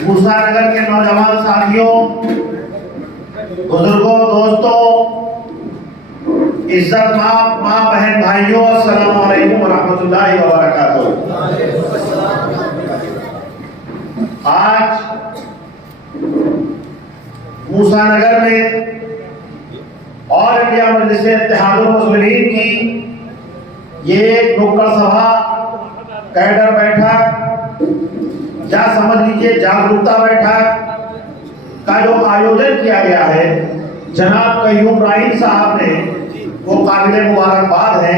मूसानगर के नौजवान साथियों, बुजुर्गों, दोस्तों, इज्जत माँ बहन भाइयों, अस्सलाम वालेकुम रहमतुल्लाहि व बरकातुहू। आज मूसानगर में और इंडिया मजलिस इत्तेहादुल मुस्लिमीन की ये नुक्कड़ सभा, कैडर बैठक या समझ लीजिए जागरूकता बैठक का जो आयोजन किया गया है, जनाब कय्यूम राहील साहब ने, वो काबिल मुबारकबाद है।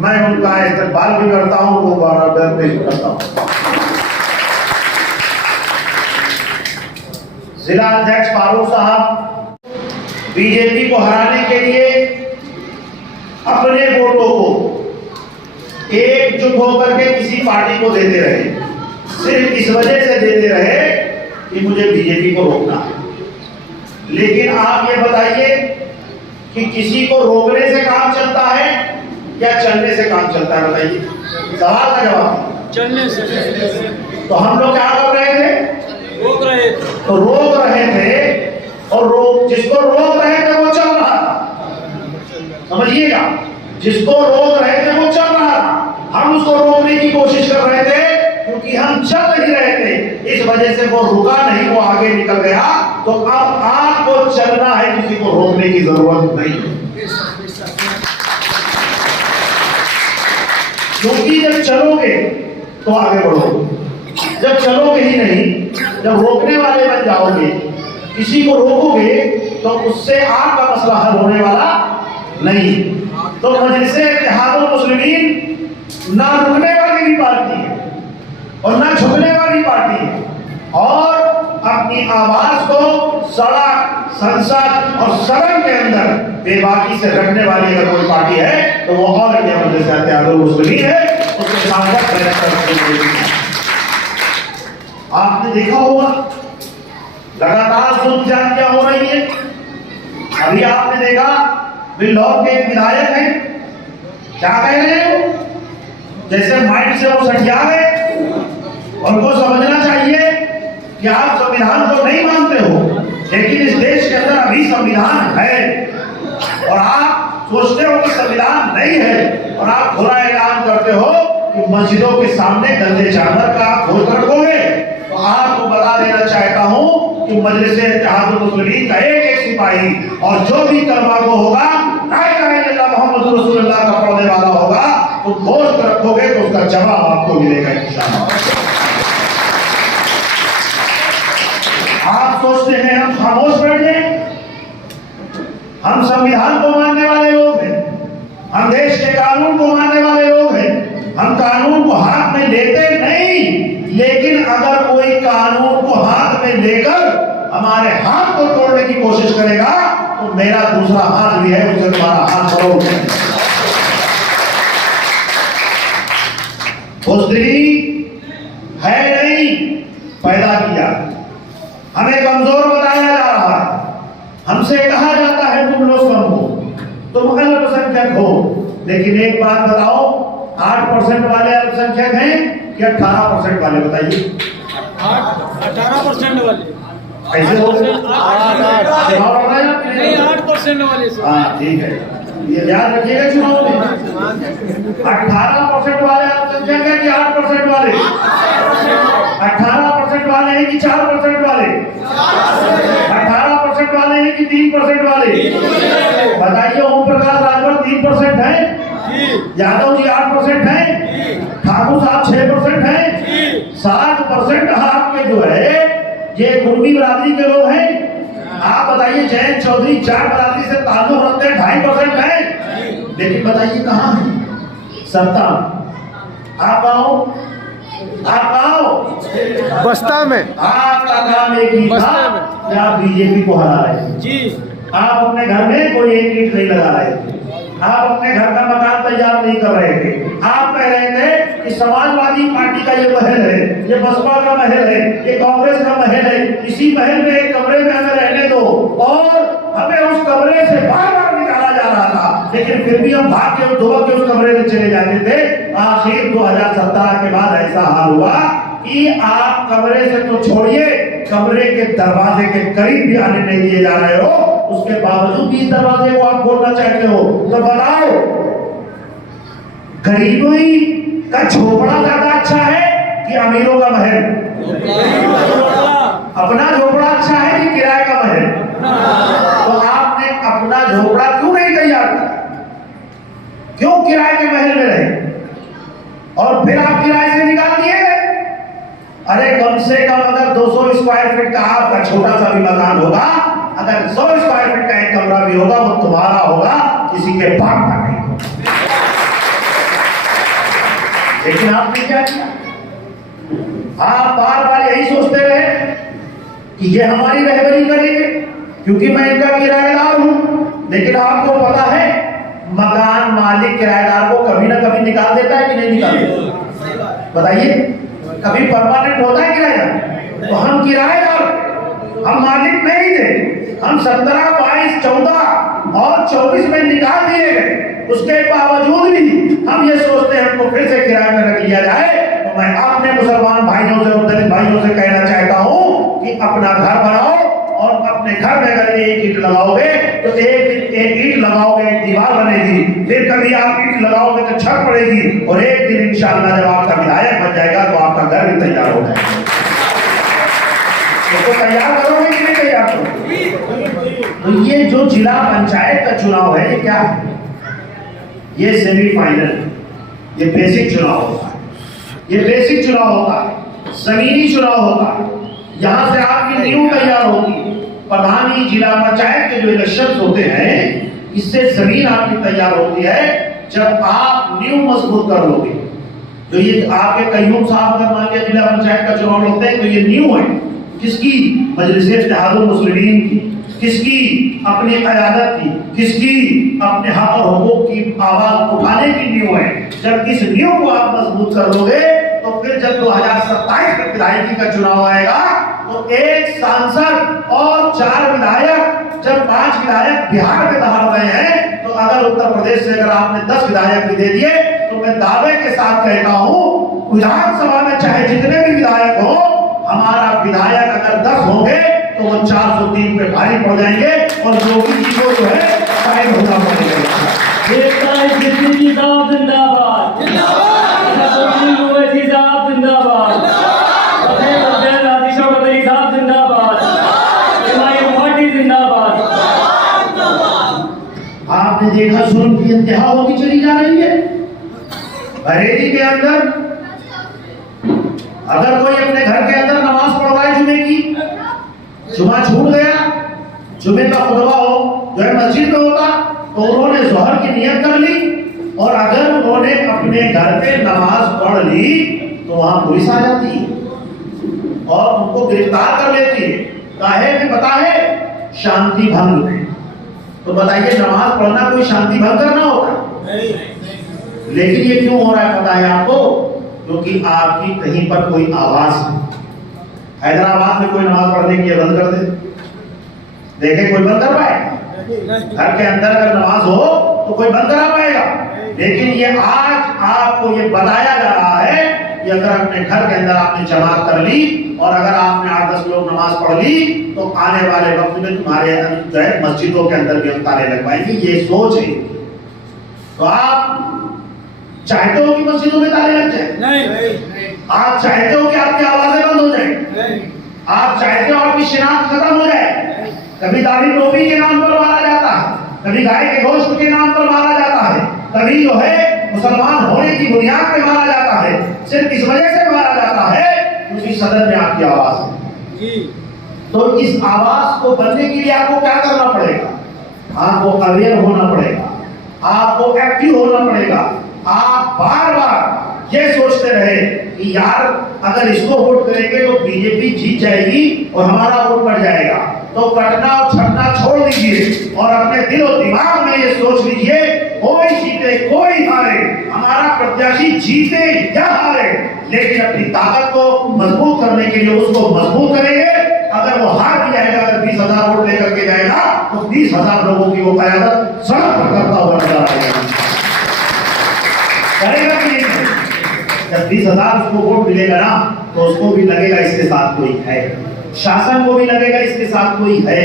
मैं उनका इस्तकबाल भी करता हूँ, मुबारकबाद पेश करता हूँ। जिला अध्यक्ष फारूक साहब बीजेपी को हराने के लिए अपने वोटों को एकजुट होकर के किसी पार्टी को देते रहे, सिर्फ इस वजह से देते रहे कि मुझे बीजेपी को रोकना है। लेकिन आप ये बताइए कि किसी को रोकने से काम चलता है या चलने से काम चलता है? बताइए, सवाल का जवाब। चलने से। तो हम लोग क्या कर रहे थे? रोक रहे थे। तो रोक रहे थे, और जिसको रोक रहे थे वो चल रहा था। समझिएगा, जिसको रोक रहे थे वो चल रहा था, हम उसको रोकने की कोशिश कर रहे थे क्योंकि हम चल नहीं रहे थे। इस वजह से वो रुका नहीं, वो आगे निकल गया। तो अब आपको चलना है, किसी को रोकने की जरूरत नहीं, क्योंकि जब चलोगे तो आगे बढ़ोगे। जब चलोगे ही नहीं, जब रोकने वाले बन जाओगे, किसी को रोकोगे, तो उससे आपका मसला हल होने वाला नहीं। तो मजलिस इत्तेहादुल मुस्लिमीन ना रुकने वाली भी पार्टी है और ना झुकने वाली पार्टी है, और अपनी आवाज को सड़क, संसद और सदन के अंदर बेबाकी से रखने वाली अगर कोई पार्टी है तो वो और मजलिस इत्तेहादुल मुस्लिमीन है। उसके साथ आपने देखा होगा लगातार जुल्म ज्यादतियां हो रही है। अभी आपने देखा बिल्लौर के एक विधायक हैं, क्या कह रहे हैं? जैसे माइंड से वो सटिया गए। उनको समझना चाहिए कि आप संविधान को नहीं मानते हो, लेकिन इस देश के अंदर अभी संविधान है और आप सोचते हो कि संविधान नहीं है, और आप खुला ऐलान करते हो कि मस्जिदों के सामने गंदे जानवर का आप भोज रखोगे। तो आपको बता देना चाहता हूं कि मजलिस इत्तेहादुल मुस्लिमीन का एक एक सिपाही और जो भी कलमा को होगा, ला इलाहा इल्लल्लाह मुहम्मदुर रसूलुल्लाह का पढ़ने वाला होगा, तो भोज रखोगे तो उसका जवाब आपको मिलेगा इंशाअल्लाह। आप सोचते हैं हम खामोश बैठ जाए? हम संविधान को मानने वाले लोग हैं, हम देश के कानून को मानने वाले लोग हैं। हम कानून को हाथ में लेते नहीं, लेकिन अगर कोई कानून को हाथ में लेकर हमारे हाथ को तोड़ने की कोशिश करेगा तो मेरा दूसरा हाथ भी है, उससे तुम्हारा हाथ तोड़। बुज़दिली है नहीं, पैदा किया। हमें कमजोर बताया जा रहा है, हमसे कहा जाता है तुम लोग कम हो, तुम अल्पसंख्यक हो। लेकिन एक बात बताओ, 8% वाले अल्पसंख्यक हैं कि 18% वाले? बताइए। 18% वाले। कैसे हो? 8% वाले। हाँ, ठीक है, ये ध्यान रखिएगा चुनाव में। 18% वाले अल्पसंख्यक हैं कि 8% वाले? 18% वाले हैं कि 4% वाले? 18% वाले हैं कि 3% वाले? बताइए। ओम प्रकाश राजभर 3% है, यादव जी 8% है, ठाकुर साहब 6% है, 7% आपके जो है ये कुर्मी बरादरी के लोग हैं। आप बताइए, जैन चौधरी जाट बरादरी से ताल्लुक रखते हैं, 2.5% है। लेकिन बताइए कहाँ है सत्ता? आप आओ, आप आओ। बस्ता में आपका काम एक ही था कि आप बीजेपी को हरा रहे जी। आप अपने घर में कोई एक ईंट नहीं लगा रहे थे, आप अपने घर का मकान तैयार नहीं कर रहे थे। आप कह रहे थे कि समाजवादी पार्टी का ये महल है, ये बसपा का महल है, ये कांग्रेस का महल है, इसी महल में एक कमरे में हमें रहने दो, और हमें उस कमरे से बार बार निकाला जा रहा था, लेकिन फिर भी हम भाग के दुबक के उस कमरे में चले जाते थे। आखिर 2017 के बाद ऐसा हाल हुआ कि आप कमरे से तो छोड़िए, कमरे के दरवाजे के करीब भी आने नहीं दिए जा रहे हो, उसके बावजूद भी इस दरवाजे को आप खोलना चाहते हो, तो बताओ गरीबी का झोपड़ा ज्यादा अच्छा है कि अमीरों का महल? अपना झोपड़ा अच्छा है कि किराए का महल? तो आपने अपना झोपड़ा क्यों नहीं तैयार किया? क्यों किराए के महल में रहे और फिर आप किराए से निकाल दिए? अरे कम से कम अगर 200 स्क्वायर फीट का आपका छोटा सा भी मकान होगा, अगर 100 स्क्वायर फीट का एक कमरा भी होगा, वो तुम्हारा होगा, किसी के बाप का नहीं होगा। लेकिन आपने क्या किया? आप बार बार यही सोचते रहे कि ये हमारी रहबरी करेंगे क्योंकि मैं इनका किराएदार हूं। लेकिन आपको पता है मकान मालिक किराएदार को कभी ना कभी निकाल देता है कि नहीं निकालता? बताइए, कभी परमानेंट होता है किराएदार? तो हम किराएदार, हम मालिक नहीं थे, हम 17, 22, 14 और 24 में निकाल दिए गए। उसके बावजूद भी हम ये सोचते हैं हमको फिर से किराए में रख लिया जाए। तो मैं अपने मुसलमान भाइयों से और दलित भाइयों से कहना चाहता हूं कि अपना घर बनाओ और अपने घर में अगर एक ईंट लगाओगे तो एक ईंट लगाओगे एक दीवार बनेगी, फिर कभी आप ईंट लगाओगे तो छत पड़ेगी, और एक दिन इंशाअल्लाह जब आपका विधायक बन जाएगा तो आपका घर भी तैयार हो जाएगा। तो तैयार करोगे कि नहीं तैयार करोगे? तो ये जो जिला पंचायत का चुनाव है ये क्या है? ये सेमीफाइनल, ये बेसिक चुनाव होता है, ये बेसिक चुनाव होता है, जमीनी चुनाव होता है। यहां से आपकी नींव तैयार होगी। प्रधानी जिला पंचायत के जो इलेक्शन होते हैं, इससे जमीन आपकी तैयार होती है। जब आप नींव मजबूत कर लोगे, जो ये आपके कईयों साहब अगर मान लिया जिला पंचायत का चुनाव लड़ते हैं तो ये नींव है किसकी? मजलिस इत्तेहादुल मुस्लिमीन की, किसकी? अपनी क़यादत की, किसकी? अपने हक और हुकूक की आवाज उठाने की नींव है। जब इस नींव को आप मजबूत कर लोगे तो फिर जब 2027 में विधायकी का चुनाव आएगा तो एक सांसद और 4 विधायक, जब 5 विधायक बिहार में दहाड़ रहे हैं, तो अगर उत्तर प्रदेश से अगर आपने 10 विधायक भी दे दिए तो मैं दावे के साथ कहता हूं विधानसभा में चाहे जितने भी विधायक हो, हमारा विधायक अगर 10 होंगे तो वो 403 पे भारी पड़ जाएंगे और योगी जी को जो है कायम होना पड़ेगा। जिंदाबाद आपने देखा जुल्म की इंतहा होती चली जा रही है। बरेली के अंदर अगर कोई अपने घर के अंदर नमाज पढ़ रहा है जुमे की, जुमा छूट गया, जुमे का खुतबा हो जो है मस्जिद में होता, तो उन्होंने जोहर की नियत कर ली और अगर उन्होंने अपने घर पे नमाज पढ़ ली तो वहां पुलिस आ जाती है और उनको गिरफ्तार कर लेती है। काहे में? पता है शांति भंग। तो बताइए नमाज पढ़ना कोई शांति भंग करना होता? लेकिन ये क्यों हो रहा है पता है आपको? क्योंकि आपकी कहीं पर कोई आवाज है। हैदराबाद में कोई नमाज पढ़ने की बंद कर दे, देखे कोई बंद कर पाएगा? घर के अंदर अगर नमाज हो तो कोई बंद करा पाएगा? लेकिन ये आज आपको ये बताया जा रहा है कि अगर अपने घर के अंदर आपने जमात कर ली और अगर आपने 8-10 लोग नमाज पढ़ ली तो आने वाले वक्त में तुम्हारे जो है मस्जिदों के अंदर भी हम ताले लगवाएंगे। ये सोच है। तो आप चाहते हो कि मस्जिदों में ताले लग जाए? नहीं। आप चाहते हो कि आपकी आवाजें बंद हो जाए? नहीं। आप चाहते हो आपकी शिनाख्त खत्म हो जाए? कभी दाढ़ी टोपी के नाम पर मारा जाता है, कभी गाय के गोश्त के नाम पर मारा जाता है, कभी जो है मुसलमान होने की बुनियाद पे मारा जाता है। सिर्फ इस वजह से मारा जाता है क्योंकि सदन में आपकी आवाज है। तो इस आवाज को बनने के लिए आपको क्या करना पड़ेगा? आपको अवेयर होना पड़ेगा, आपको एक्टिव होना पड़ेगा। आप बार बार ये सोचते रहे कि यार अगर इसको वोट करेंगे तो बीजेपी जीत जाएगी और हमारा वोट बढ़ जाएगा, तो कटना और छटना छोड़ दीजिए और अपने दिल और दिमाग में ये सोच लीजिए कोई जीते कोई हारे, हमारा प्रत्याशी जीते या हारे, लेकिन अपनी ताकत को मजबूत करने के लिए उसको मजबूत करेंगे। अगर वो हार भी जाएगा, अगर 20,000 वोट लेकर के जाएगा तो 20,000 लोगों की वो क़यादत सड़क पर करता हुआ नजर आएगा। करेगा कि नहीं? जब 20,000 उसको वोट मिलेगा ना तो उसको भी लगेगा इसके साथ कोई है, शासन को भी लगेगा इसके साथ कोई है।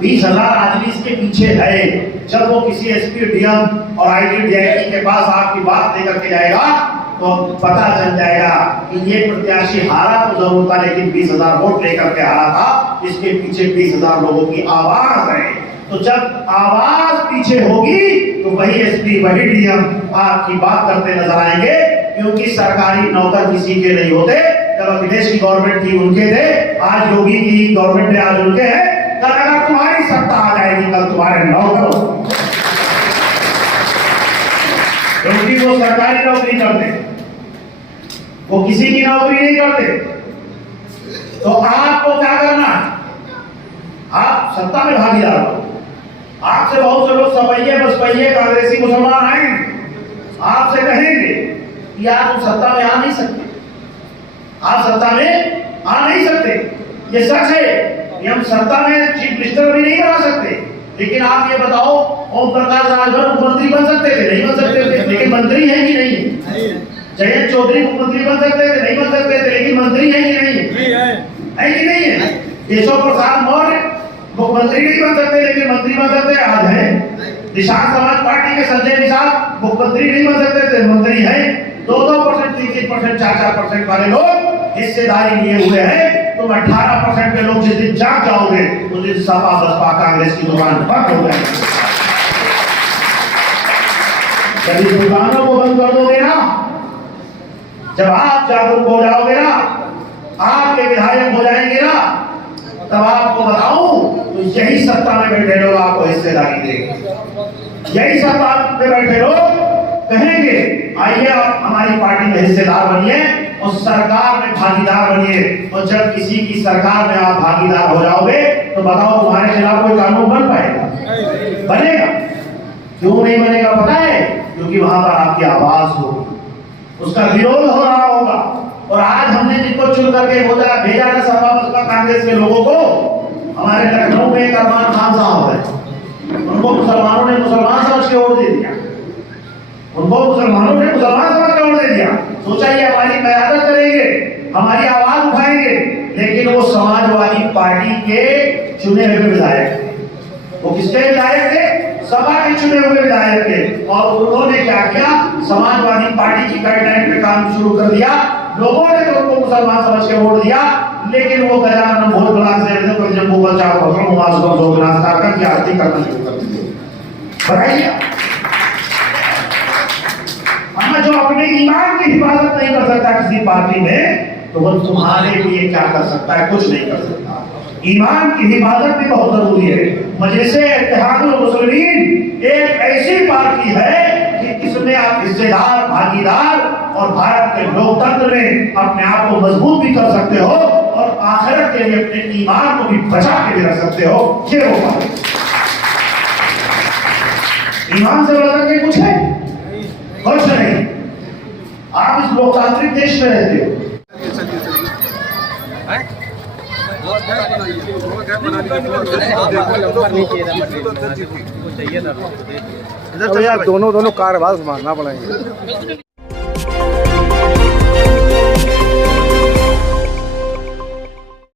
20,000 आदमी इसके पीछे है। जब वो किसी एसपी, डीएम और आईटी के पास आपकी बात लेकर के जाएगा तो पता चल जाएगा कि ये प्रत्याशी हारा तो जरूर था, लेकिन 20,000 वोट लेकर के हारा था। इसके पीछे 20,000 लोगों की आवाज है। तो जब आवाज पीछे होगी तो वही एसपी, वही डीएम आपकी बात करते नजर आएंगे, क्योंकि सरकारी नौकर किसी के नहीं होते। जब अखिलेश की गवर्नमेंट थी उनके थे, आज योगी की गवर्नमेंट है, आज उनके हैं। कल अगर तुम्हारी सत्ता आ जाएगी, कल तुम्हारे नौकर होंगे, क्योंकि वो सरकारी नौकरी करते, वो किसी की नौकरी नहीं करते। तो आपको क्या करना है? आप सत्ता में भागीदार हो। आपसे बहुत से लोग सपहिये बसपहिये कांग्रेसी मुसलमान आएंगे, आपसे कहेंगे कि आप सत्ता में आ नहीं सकते, आप सत्ता में आ नहीं सकते। ये सच है कि हम सत्ता में चीफ मिनिस्टर भी नहीं बना सकते, लेकिन आप ये बताओ ओम प्रकाश राजभर मुख्यमंत्री बन सकते थे? नहीं बन सकते थे, लेकिन मंत्री है कि नहीं है? जयंत चौधरी मुख्यमंत्री बन सकते थे? नहीं बन सकते थे, लेकिन मंत्री है कि नहीं है कि नहीं है? केशव प्रसाद मौर्य मुख्यमंत्री नहीं बन सकते, लेकिन मंत्री बन सकते, आज है। निषाद समाज पार्टी के संजय निषाद मुख्यमंत्री नहीं बन सकते थे, मंत्री है। 2-2%, 3-3%, 4-4% वाले लोग हिस्सेदारी लिए हुए हैं। तुम 18% के लोग जिस दिन जाग जाओगे उस दिन सपा बसपा कांग्रेस की दुकान बंद हो जाएगी। जब इस दुकानों को बंद कर दोगे ना, जब आप जागरूक हो जाओगे ना, आपके विधायक हो जाएंगे ना, तब आपको बताऊं तो यही सत्ता में बैठे लोग आपको हिस्सेदारी देंगे। यही सत्ता में बैठे लोग कहेंगे आइए आप हमारी पार्टी में हिस्सेदार बनिए और सरकार में भागीदार बनिए। और जब किसी की सरकार में आप भागीदार हो जाओगे तो बताओ तुम्हारे खिलाफ कोई कानून बन पाएगा? बनेगा? क्यों नहीं बनेगा पता है? क्योंकि वहां पर आपकी आवाज होगी, उसका विरोध हो रहा होगा। और आज हमने जिनको चुन करके भेजा ना सपा बसपा कांग्रेस के लोगों को, हमारे लखनऊ में एक अरमान खान साहब है, उनको मुसलमानों ने मुसलमान समझ के वोट दे दिया, उनको मुसलमानों ने मुसलमान समझ के वोट दे दिया। सोचा ये हमारी क़यादत करेंगे, हमारी आवाज उठाएंगे, लेकिन वो समाजवादी पार्टी के चुने हुए विधायक थे। वो किसके विधायक थे? सपा के चुने हुए विधायक थे। और उन्होंने क्या किया? समाजवादी पार्टी की गाइडलाइन पे काम शुरू कर दिया। लोगों ने तो उनको मुसलमान समझ के वोट दिया, लेकिन वो गजानन भोज ब्लाक से कोई जम्मू का चार पकड़ो मुआज को दो गिलास खाकर की आरती करना शुरू कर दी। बताइए, हम जो अपने ईमान की हिफाजत नहीं कर सकता किसी पार्टी में, तो वो तुम्हारे लिए क्या कर सकता है? कुछ नहीं कर सकता। ईमान की हिफाजत भी बहुत जरूरी है। मजलिस-ए-इत्तेहादुल मुस्लिमीन एक ऐसी पार्टी है कि इसमें आप हिस्सेदार, भागीदार और भारत के लोकतंत्र में अपने आप को मजबूत भी कर सकते हो और आखिरत के लिए अपने ईमान को भी बचा के भी रख सकते हो। ये वो बात है। ईमान से बड़ा के कुछ है? कुछ नहीं। आप इस लोकतांत्रिक देश में रहते हो। यार दोनों कारबाज मारना पड़ेंगे।